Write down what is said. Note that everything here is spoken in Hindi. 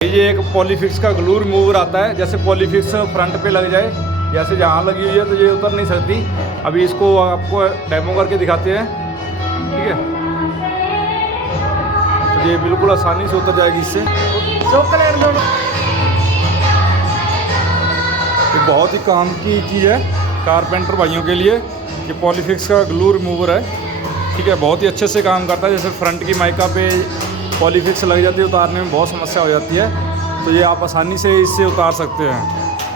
ये एक पॉलीफिक्स का ग्लू रिमूवर आता है। जैसे पॉलीफिक्स फ्रंट पे लग जाए, जैसे जहाँ लगी हुई है तो ये उतर नहीं सकती। अभी इसको आपको डेमो करके दिखाते हैं, ठीक है। तो ये बिल्कुल आसानी से उतर जाएगी इससे। ये बहुत ही काम की चीज़ है कारपेंटर भाइयों के लिए। ये पॉलीफिक्स का ग्लू रिमूवर है, ठीक है। बहुत ही अच्छे से काम करता है। जैसे फ्रंट की माइका पे पॉलीफिक्स लग जाती है, उतारने में बहुत समस्या हो जाती है, तो ये आप आसानी से इससे उतार सकते हैं।